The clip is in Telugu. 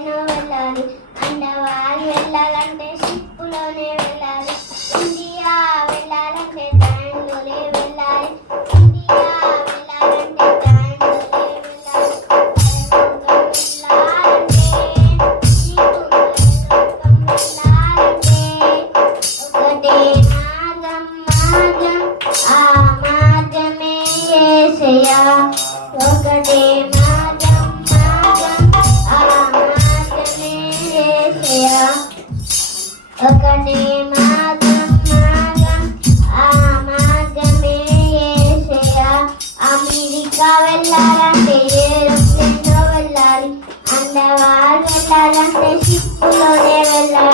ఏరోప్లేన్లో వెళ్ళాలి, అండమాన్ వెళ్ళాలంటే షిప్పులోనే వెళ్ళాలి, ఇండియా వెళ్ళాలంటే ట్రైన్లోనే వెళ్ళాలి, ఇండియా వెళ్ళాలంటే ట్రైన్లోనే వెళ్ళాలి, వెళ్ళాలంటే నీకు లోకం వెళ్ళాలంటే ఒకటే మార్గం మార్గం ఆ మార్గమే యేసయ్యా, ఒకటే మార్గం మార్గం ఆ మార్గమే యేసయ్యా, ఒకటే మార్గం మార్గం ఆ మార్గమే యేసయ్యా. అమెరికా వెళ్ళాలంటే ఏరోప్లేన్లో వెళ్ళాలి, అండమాన్ వెళ్ళాలంటే షిప్పులోనే వెళ్ళాలి.